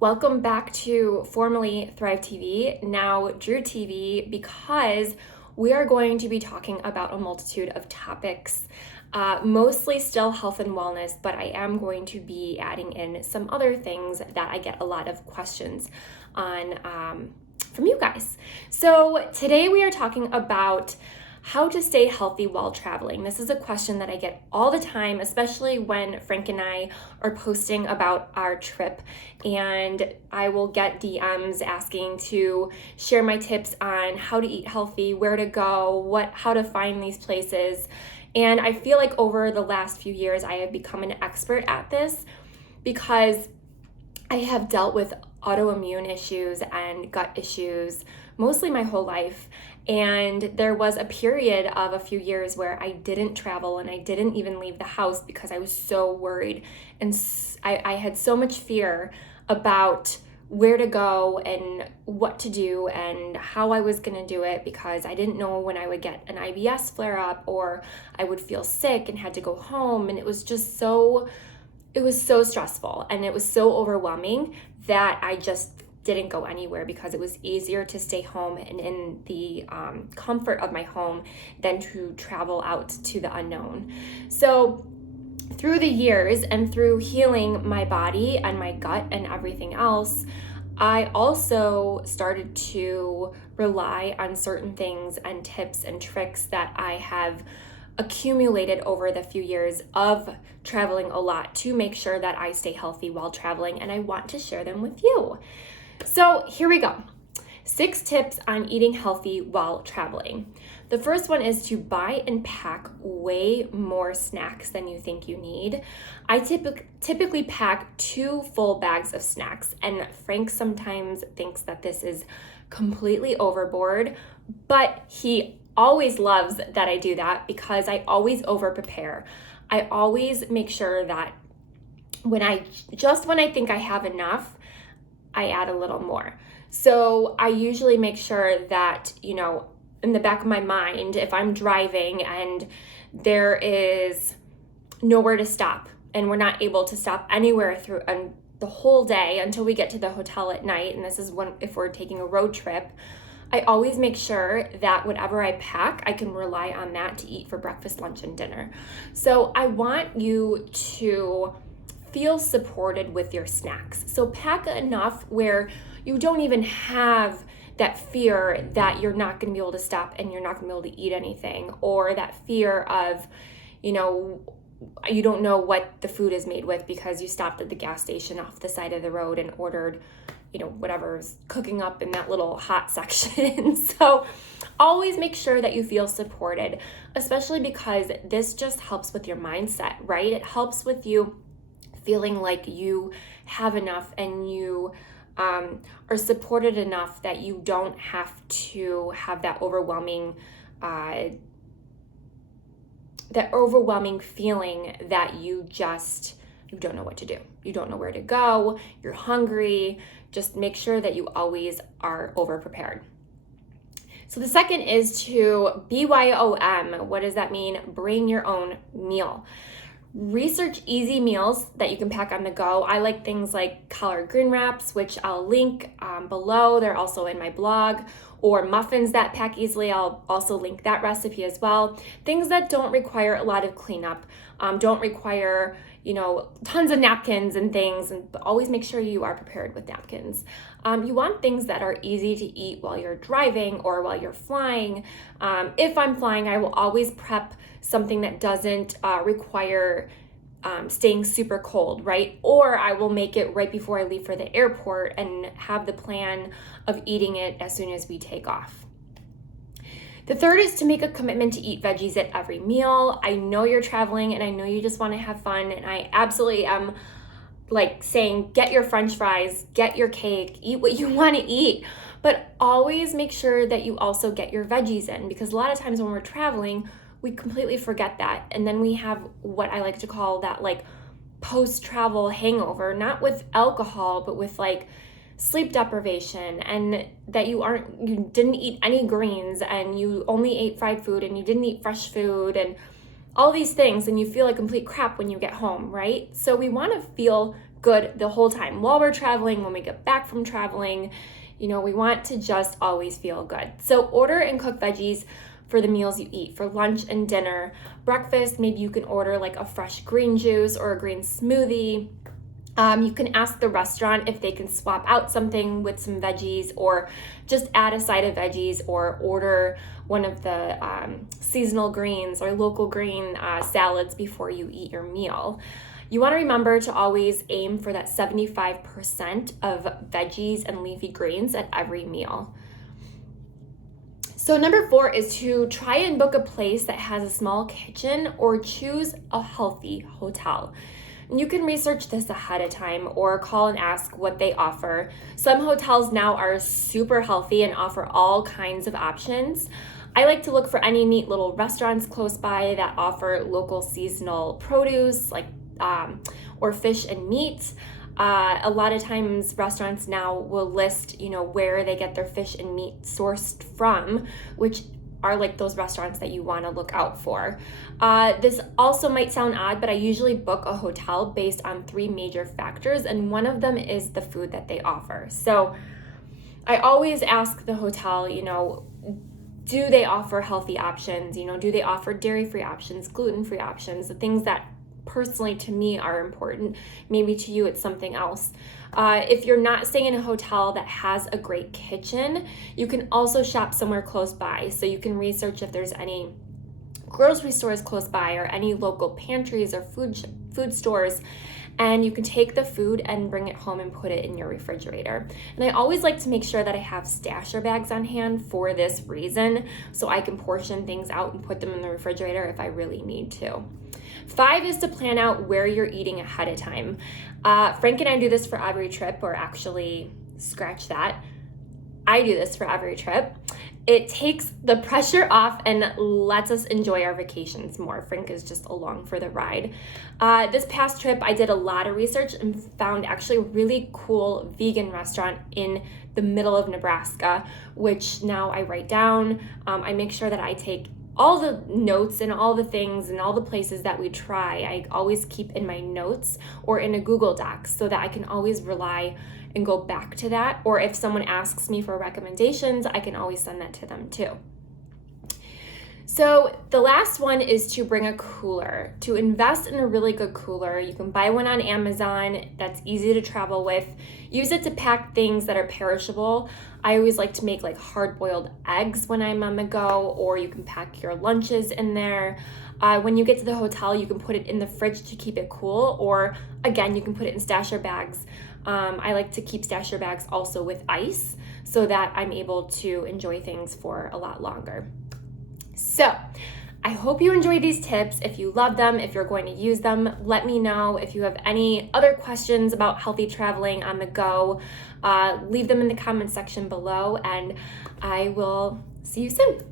Welcome back to formerly Thrive TV, now Drew TV, because we are going to be talking about a multitude of topics, mostly still health and wellness, but I am going to be adding in some other things that I get a lot of questions on from you guys. So today we are talking about how to stay healthy while traveling. This is a question that I get all the time, especially when Frank and I are posting about our trip, and I will get DMs asking to share my tips on how to eat healthy, where to go, how to find these places. And I feel like over the last few years, I have become an expert at this because I have dealt with autoimmune issues and gut issues mostly my whole life. And there was a period of a few years where I didn't travel and I didn't even leave the house because I was so worried. And I had so much fear about where to go and what to do and how I was going to do it, because I didn't know when I would get an IBS flare up or I would feel sick and had to go home. And it was so stressful and it was so overwhelming that I just didn't go anywhere, because it was easier to stay home and in the comfort of my home than to travel out to the unknown. So through the years and through healing my body and my gut and everything else, I also started to rely on certain things and tips and tricks that I have accumulated over the few years of traveling a lot to make sure that I stay healthy while traveling, and I want to share them with you. So here we go. 6 tips on eating healthy while traveling. The first one is to buy and pack way more snacks than you think you need. I typically pack 2 full bags of snacks, and Frank sometimes thinks that this is completely overboard, but he always loves that I do that because I always over prepare. I always make sure that when I think I have enough, I add a little more. So I usually make sure that, in the back of my mind, if I'm driving and there is nowhere to stop and we're not able to stop anywhere through the whole day until we get to the hotel at night, and this is if we're taking a road trip, I always make sure that whatever I pack, I can rely on that to eat for breakfast, lunch, and dinner. So I want you to feel supported with your snacks. So pack enough where you don't even have that fear that you're not going to be able to stop and you're not going to be able to eat anything, or that fear of, you don't know what the food is made with because you stopped at the gas station off the side of the road and ordered, whatever's cooking up in that little hot section. So always make sure that you feel supported, especially because this just helps with your mindset, right? It helps with you feeling like you have enough and you are supported enough that you don't have to have that overwhelming feeling that you don't know what to do. You don't know where to go. You're hungry. Just make sure that you always are over prepared. So the second is to BYOM. What does that mean? Bring your own meal. Research easy meals that you can pack on the go. I like things like collard green wraps, which I'll link below. They're also in my blog, or muffins that pack easily. I'll also link that recipe as well. Things that don't require a lot of cleanup, don't require, tons of napkins and things, but always make sure you are prepared with napkins. You want things that are easy to eat while you're driving or while you're flying. If I'm flying, I will always prep something that doesn't require staying super cold, right? Or I will make it right before I leave for the airport and have the plan of eating it as soon as we take off. The third is to make a commitment to eat veggies at every meal. I know you're traveling and I know you just want to have fun, and I absolutely am saying get your French fries, get your cake, eat what you want to eat, but always make sure that you also get your veggies in, because a lot of times when we're traveling, we completely forget that. And then we have what I like to call that post-travel hangover, not with alcohol, but with sleep deprivation, and that you didn't eat any greens and you only ate fried food and you didn't eat fresh food and all these things, and you feel like complete crap when you get home, right? So we want to feel good the whole time while we're traveling, when we get back from traveling. You know, we want to just always feel good. So order and cook veggies for the meals you eat, for lunch and dinner. Breakfast, maybe you can order like a fresh green juice or a green smoothie. You can ask the restaurant if they can swap out something with some veggies, or just add a side of veggies, or order one of the seasonal greens or local green salads before you eat your meal. You want to remember to always aim for that 75% of veggies and leafy greens at every meal. So number 4 is to try and book a place that has a small kitchen, or choose a healthy hotel. You can research this ahead of time or call and ask what they offer. Some hotels now are super healthy and offer all kinds of options. I like to look for any neat little restaurants close by that offer local seasonal produce, like or fish and meat. A lot of times restaurants now will list, where they get their fish and meat sourced from, which are like those restaurants that you want to look out for. This also might sound odd, but I usually book a hotel based on 3 major factors, and one of them is the food that they offer. So I always ask the hotel, do they offer healthy options? Do they offer dairy-free options, gluten-free options, the things that personally to me are important. Maybe to you it's something else. If you're not staying in a hotel that has a great kitchen, you can also shop somewhere close by. So you can research if there's any grocery stores close by, or any local pantries or food stores, and you can take the food and bring it home and put it in your refrigerator. And I always like to make sure that I have stasher bags on hand for this reason, so I can portion things out and put them in the refrigerator if I really need to. 5 is to plan out where you're eating ahead of time. Frank and I do this for every trip, or actually, scratch that. I do this for every trip. It takes the pressure off and lets us enjoy our vacations more. Frank is just along for the ride. This past trip, I did a lot of research and found actually a really cool vegan restaurant in the middle of Nebraska, which now I write down. I make sure that I take all the notes and all the things and all the places that we try. I always keep in my notes or in a Google Doc, so that I can always rely and go back to that. Or if someone asks me for recommendations, I can always send that to them too. So the last one is to bring a cooler, to invest in a really good cooler. You can buy one on Amazon that's easy to travel with. Use it to pack things that are perishable. I always like to make like hard-boiled eggs when I'm on the go, or you can pack your lunches in there. When you get to the hotel, you can put it in the fridge to keep it cool, or again, you can put it in stasher bags. I like to keep stasher bags also with ice, so that I'm able to enjoy things for a lot longer. So I hope you enjoy these tips. If you love them, if you're going to use them, let me know. If you have any other questions about healthy traveling on the go, leave them in the comment section below, and I will see you soon.